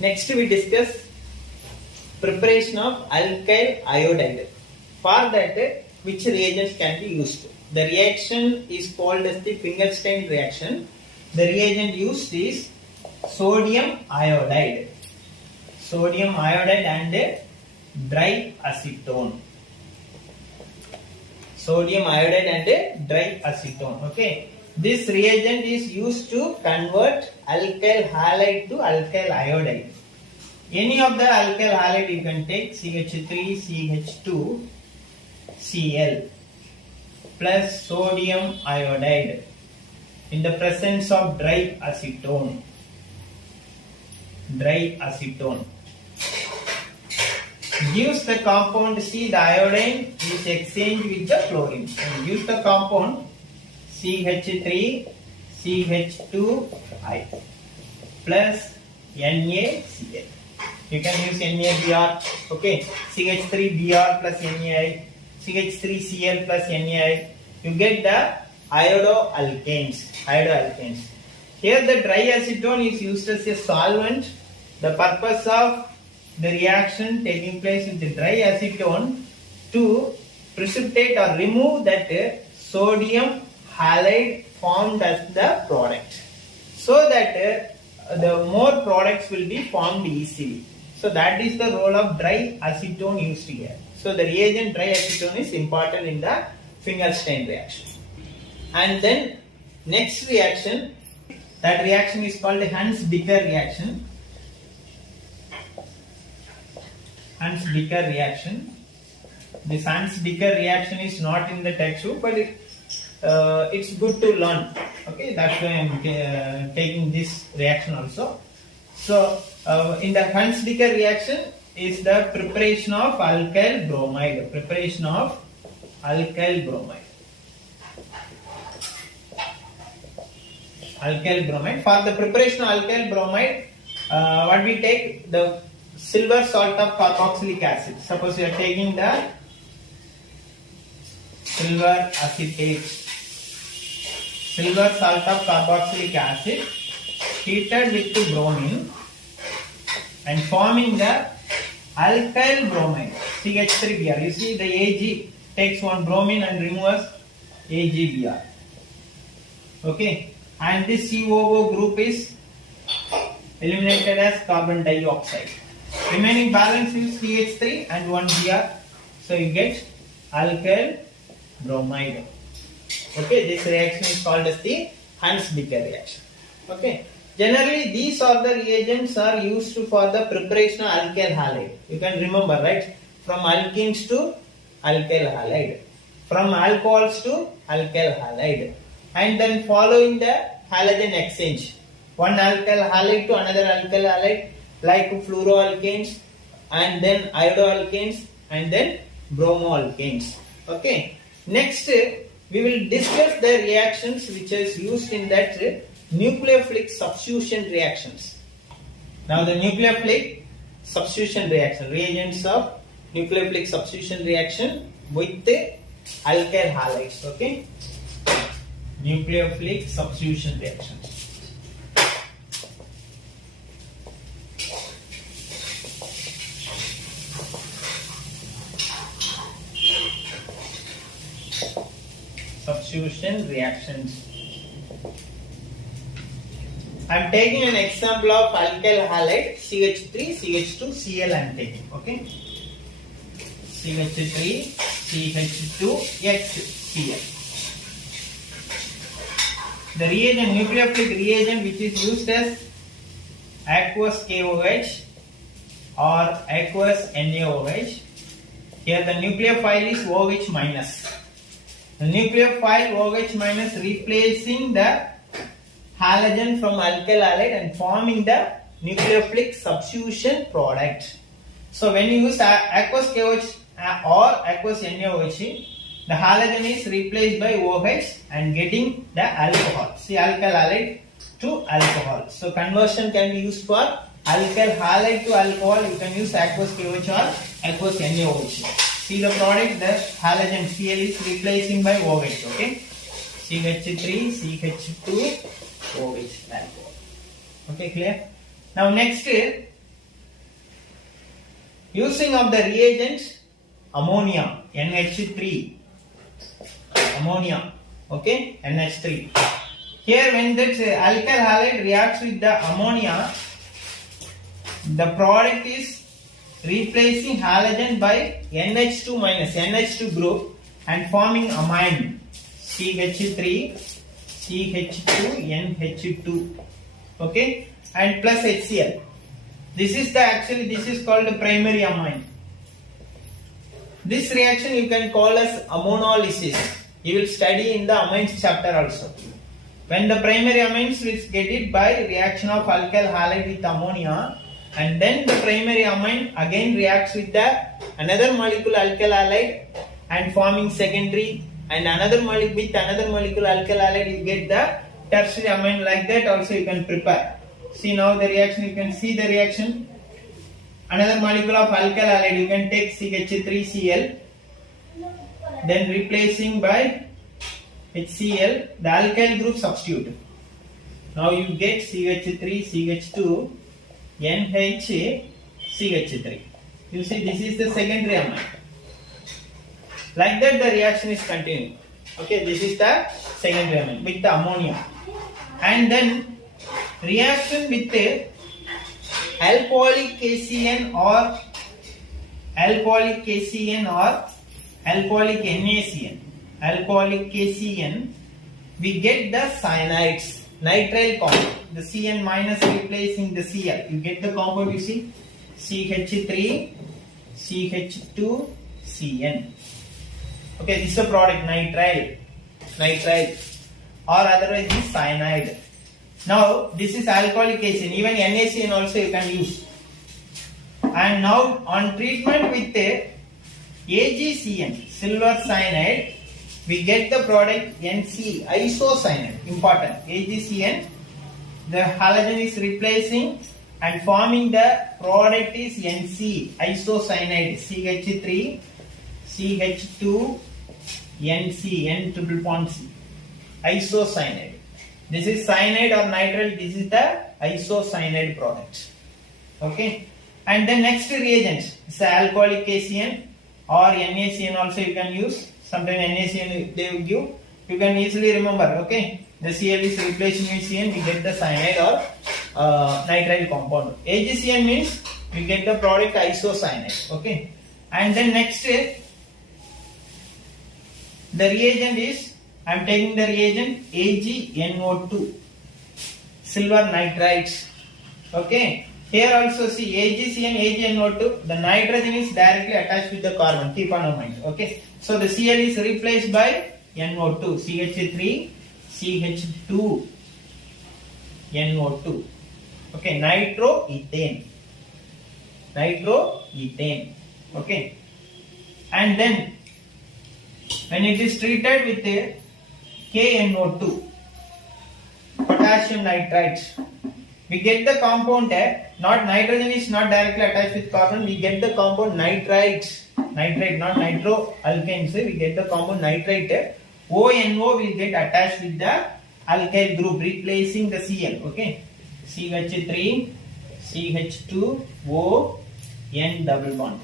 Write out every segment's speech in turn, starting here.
Next we discuss preparation of alkyl iodide. For that, which reagents can be used? The reaction is called as the Finkelstein reaction. The reagent used is sodium iodide. Sodium iodide and dry acetone. Sodium iodide and dry acetone. Okay. This reagent is used to convert alkyl halide to alkyl iodide. Any of the alkyl halide you can take CH3CH2Cl plus sodium iodide in the presence of dry acetone. Dry acetone gives the compound C. The iodine is exchanged with the chlorine and gives the compound CH3CH2I plus NaCl. You can use NaBr. Okay, CH3Br plus NaI, CH3Cl plus NaI. You get the iodoalkanes. Here the dry acetone is used as a solvent. The purpose of the reaction taking place with the dry acetone to precipitate or remove that sodium halide formed as the product, so that the more products will be formed easily. So that is the role of dry acetone used here. So the reagent dry acetone is important in the Finkelstein reaction. And then next reaction, that reaction is called Hans-Dicker reaction. Hans-Dicker reaction. This Hans-Dicker reaction is not in the textbook, but it's good to learn. Okay, that's why I am taking this reaction also. So in the Hans-Dicker reaction is the preparation of alkyl bromide. Preparation of alkyl bromide. Alkyl bromide. For the preparation of alkyl bromide, what we take? The silver salt of carboxylic acid. Suppose you are taking the silver acetate, silver salt of carboxylic acid heated with bromine and forming the alkyl bromide CH3Br. You see the Ag takes one bromine and removes AgBr. Okay, and this COO group is eliminated as carbon dioxide. Remaining balance is CH3 and one Br. So you get alkyl bromide. Okay, this reaction is called as the Hans-Dicker reaction. Okay, generally these are the reagents are used for the preparation of alkyl halide. You can remember, right? From alkenes to alkyl halide, from alcohols to alkyl halide, and then following the halogen exchange, one alkyl halide to another alkyl halide, like fluoroalkanes, and then iodoalkanes, and then bromoalkanes. Okay. Next, we will discuss the reactions which is used in that nucleophilic substitution reactions. Now the nucleophilic substitution reaction, reagents of nucleophilic substitution reaction with the alkyl halides. Okay, nucleophilic substitution reactions. Substitution reactions. I am taking an example of alkyl halide CH3 CH2 Cl I am taking. Okay, CH3 CH2 HCl. The reagent, nucleophilic reagent which is used as aqueous KOH or aqueous NaOH. Here the nucleophile is OH minus. The nucleophile OH minus replacing the halogen from alkyl halide and forming the nucleophilic substitution product. So when you use aqueous KOH or aqueous NaOH, the halogen is replaced by OH and getting the alcohol. See, alkyl halide to alcohol. So conversion can be used for alkyl halide to alcohol. You can use aqueous KOH or aqueous NaOH. See the product, the halogen Cl is replacing by OH. Okay, CH3 CH2 OH alcohol. Okay, clear? Now next, Using of the reagents, ammonia, NH3. Ammonia, okay, NH3. Here when that alkyl halide reacts with the ammonia, the product is replacing halogen by NH2 minus, NH2 group and forming amine, CH3, CH2, NH2, okay, and plus HCl. This is called the primary amine. This reaction you can call as ammonolysis. You will study in the amines chapter also. When the primary amines will get it by reaction of alkyl halide with ammonia, and then the primary amine again reacts with the another molecule alkyl halide and forming secondary, and another molecule with another molecule alkyl halide you get the tertiary amine. Like that also you can prepare. See now the reaction, you can see the reaction. Another molecule of alkyl halide you can take CH3Cl, then replacing by HCl, the alkyl group substitute. Now you get CH3, CH2, NH, CH3. You see this is the secondary amine. Like that the reaction is continuing. Okay, this is the secondary amine with the ammonia. And then reaction with the alcoholic KCN or alcoholic NaCN. Alcoholic KCN, we get the cyanides, nitrile compound. The CN minus replacing the Cl. You get the compound, you see, CH3, CH2, CN. Okay, this is a product, nitrile, or otherwise this cyanide. Now this is alcoholic KCN. Even NaCN also you can use. And now on treatment with the AgCN, silver cyanide, we get the product NC, isocyanide. Important. AgCN, the halogen is replacing and forming the product is NC, isocyanide, CH3, CH2, NC, N triple bond C, isocyanide. This is cyanide or nitrile, this is the isocyanide product. Okay. And the next reagent is alcoholic KCN or NaCN also you can use. Sometimes NaCN they will give. You can easily remember, okay. The Cl is replacing with CN, we get the cyanide or nitrile compound. AgCN means we get the product isocyanide, okay. And then next, the reagent is, I am taking the reagent AgNO2, silver nitrites, okay. Here also see AgCN, AgNO2, the nitrogen is directly attached with the carbon, keep on mind, okay. So the Cl is replaced by NO2, CH3, CH2, NO2, okay, nitroethane, okay. And then when it is treated with a KNO2, potassium nitrites, we get the compound, not nitrogen is not directly attached with carbon, we get the compound nitrites, nitrite, not nitroalkanes, we get the compound nitrite. ONO will get attached with the alkyl group replacing the Cl, okay. CH3, CH2, O, N double bond,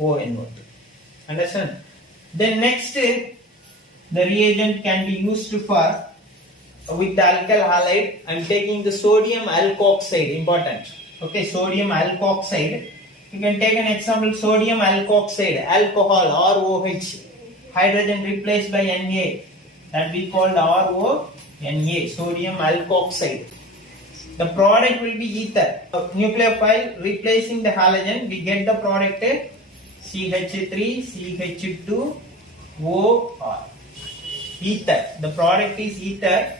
ONO2. Understand? Then next, the reagent can be used for with the alkyl halide. I am taking the sodium alkoxide, important. Okay, sodium alkoxide. You can take an example, sodium alkoxide, alcohol, ROH, hydrogen replaced by Na, that we called RONA, sodium alkoxide. The product will be ether. Nucleophile replacing the halogen, we get the product CH3, CH2, OR. Ether. The product is ether.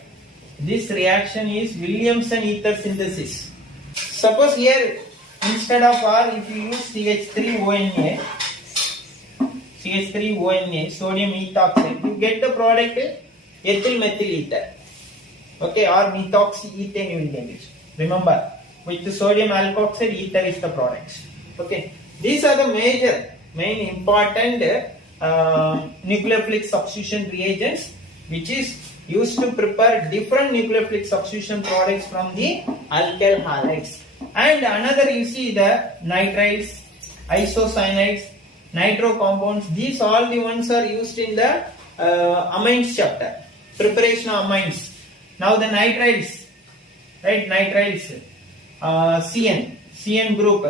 This reaction is Williamson ether synthesis. Suppose here instead of R, if you use CH3ONA, sodium ethoxide, you get the product ethyl methyl ether. Okay, or methoxyethane you will get it. Remember, with the sodium alkoxide, ether is the product. Okay, these are the main important nucleophilic substitution reagents which is used to prepare different nucleophilic substitution products from the alkyl halides. And another, you see the nitriles, isocyanides, nitro compounds. These all the ones are used in the amines chapter, preparation of amines. Now the nitriles, right? Nitriles, CN group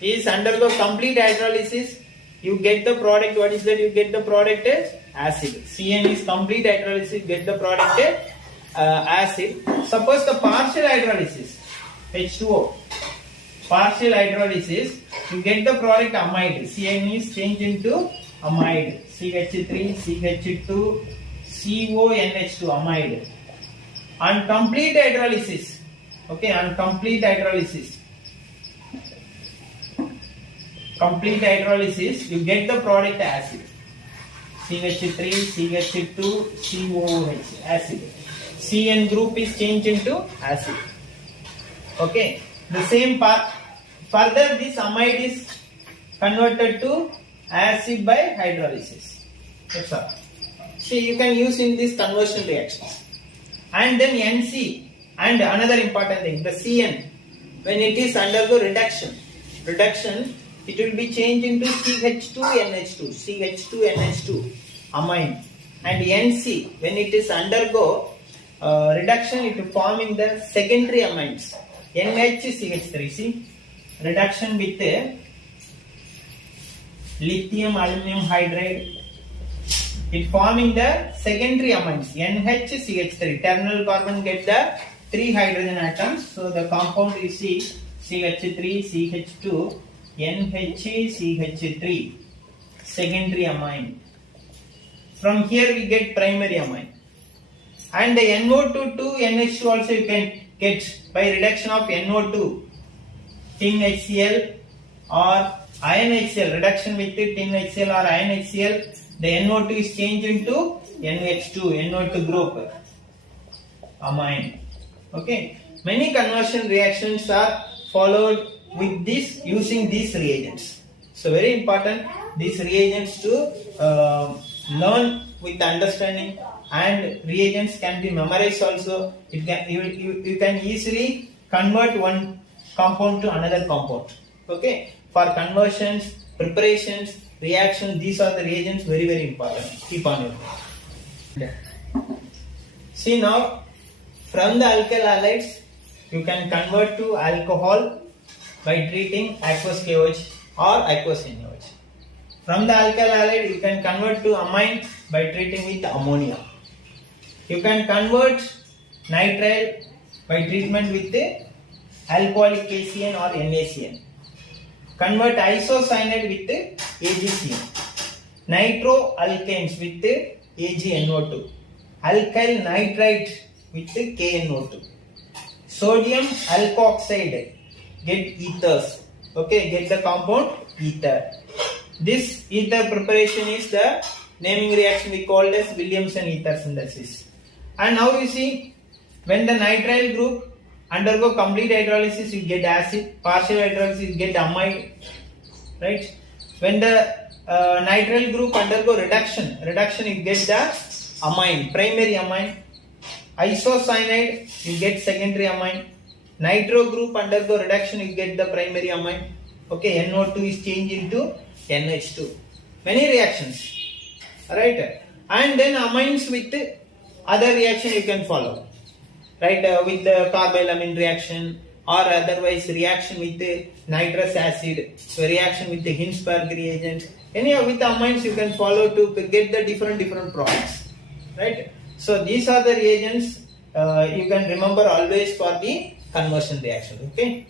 is undergo complete hydrolysis. You get the product. What is that? You get the product as acid. CN is complete hydrolysis. Get the product as acid. Suppose the partial hydrolysis, H2O. Partial hydrolysis, you get the product amide. CN is changed into amide. CH3, CH2, CONH2, amide. On complete hydrolysis, okay, on complete hydrolysis, you get the product acid. CH3, CH2, COOH, acid. CN group is changed into acid. Okay, the same part. Further, this amide is converted to acid by hydrolysis. That's all. See, you can use in these conversion reactions. And then NC, and another important thing, the CN, when it is undergo reduction, it will be changed into CH2NH2, amine. And NC, when it is undergo reduction, it will form in the secondary amines. NHCH3, see, reduction with lithium aluminum hydride, it forming the secondary amines NHCH3. Terminal carbon get the 3 hydrogen atoms, so the compound is CH3, CH2, NHCH3, secondary amine. From here we get primary amine. And the NO2 to NH2 also you can get by reduction of NO2, tin HCl or iron HCl, reduction with tin HCl or iron HCl, the NO2 is changed into NO2 group, amine. Okay, many conversion reactions are followed with this, using these reagents. So very important, these reagents to learn with understanding, and reagents can be memorized also. It can you can easily convert one compound to another compound. Okay, for conversions, preparations, reactions, these are the reagents, very important. Keep on it. See now, from the alkyl halides you can convert to alcohol by treating aqueous KOH or aqueous NaOH. From the alkyl halide you can convert to amine by treating with ammonia. You can convert nitrile by treatment with alcoholic KCN or NaCN. Convert isocyanide with AgCN. Nitroalkanes with AgNO2. Alkyl nitrite with KNO2. Sodium alkoxide, get ethers. Okay, get the compound ether. This ether preparation is the naming reaction we called as Williamson ether synthesis. And now you see, when the nitrile group undergo complete hydrolysis, you get acid. Partial hydrolysis, you get amide. Right? When the nitrile group undergo reduction, you get the amine, primary amine. Isocyanide, you get secondary amine. Nitro group undergo reduction, you get the primary amine. Okay, NO2 is changed into NH2. Many reactions. Right? And then amines with other reaction you can follow. Right? With the carbylamine reaction, or otherwise reaction with the nitrous acid, so reaction with the Hinsberg reagent. Any with the amines you can follow to get the different products. Right? So these are the reagents you can remember always for the conversion reaction. Okay.